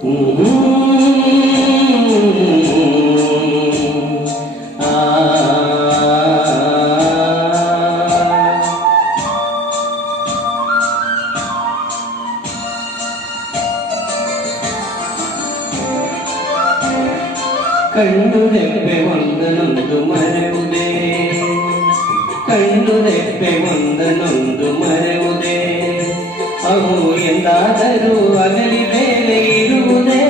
ಕಣ್ಣು ರೆಪ್ಪೆ ಒಂದನೊಂದು ಮರೆಯುವುದೇ, ಕಣ್ಣು ರೆಪ್ಪೆ ಒಂದನೊಂದು ಮರೆಯುವುದೇ, ಅವು ಎಂದಾದರೂ ಅಗಲಿ ಬೇರೆ ಇರುವುದೇ.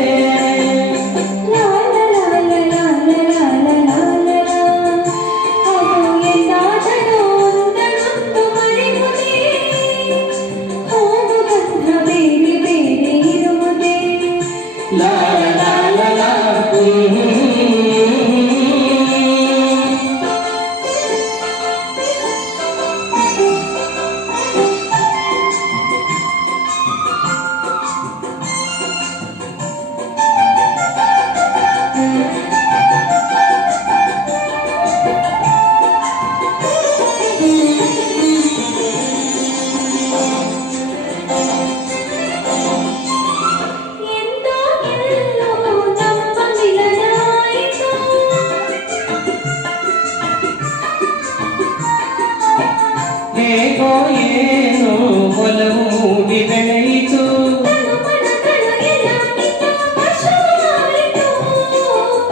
ಹೇಗೋ ಏನೋ ಒಲವು ಮೂಡಿ ಬೆಳೆಯಿತು,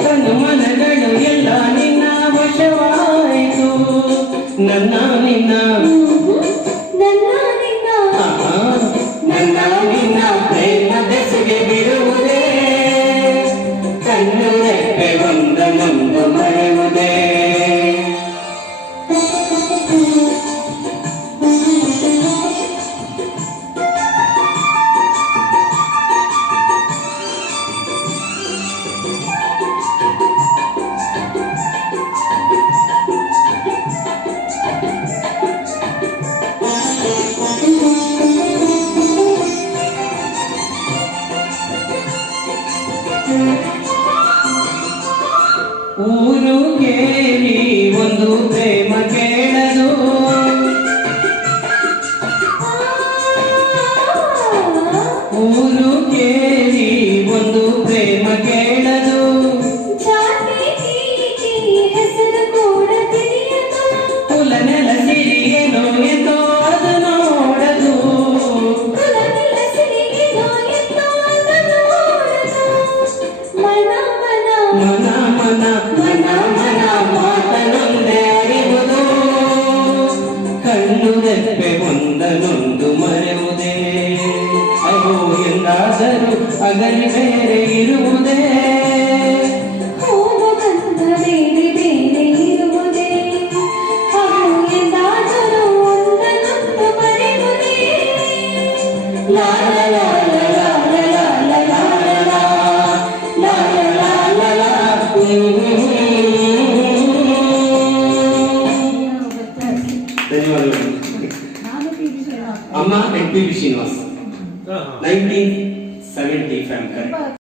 ತನು ಮನಗಳು ಎಲ್ಲ ನಿನ್ನ ವಶವಾಯಿತು. ನನ್ನ ನಿನ್ನ ನನ್ನ ನಿನ್ನ ಪ್ರೇಮ ಬೆಸುಗೆ ಬಿಡುವುದೇ, ಕಣ್ಣು ರೆಪ್ಪೆ ಒಂದನೊಂದು ಮರೆಯುವುದೇ. ಊರು ಕೇಳಿ ಒಂದು ಪ್ರೇಮ ಕೇಳದು, ಊರು ಕೇಳಿ ಒಂದು ಪ್ರೇಮ ಕೇಳದು, ಕುಲ ನೆಲ ಸಿರಿಯೇನೋ ಎಂದೋ ಅದು ನೋಡದು, ಮನ ಮನ ಮನ ಮನ ಮಾತನೊಂದೇ ಅರಿವುದು, ಕಣ್ಣು ರೆಪ್ಪೆ ಒಂದನೊಂದು ಮರೆಯುವುದೇ, ಅವು ಎಂದಾದರೂ ಅಗಲಿ ಬೇರೆ ಇರುವುದೇ. ಲಾ ಲಾ ಲಾ ಧನ್ಯವಾದಗಳು. ಅಮ್ಮ ಎನ್ ಪಿ ಶ್ರೀನಿವಾಸ್ 1975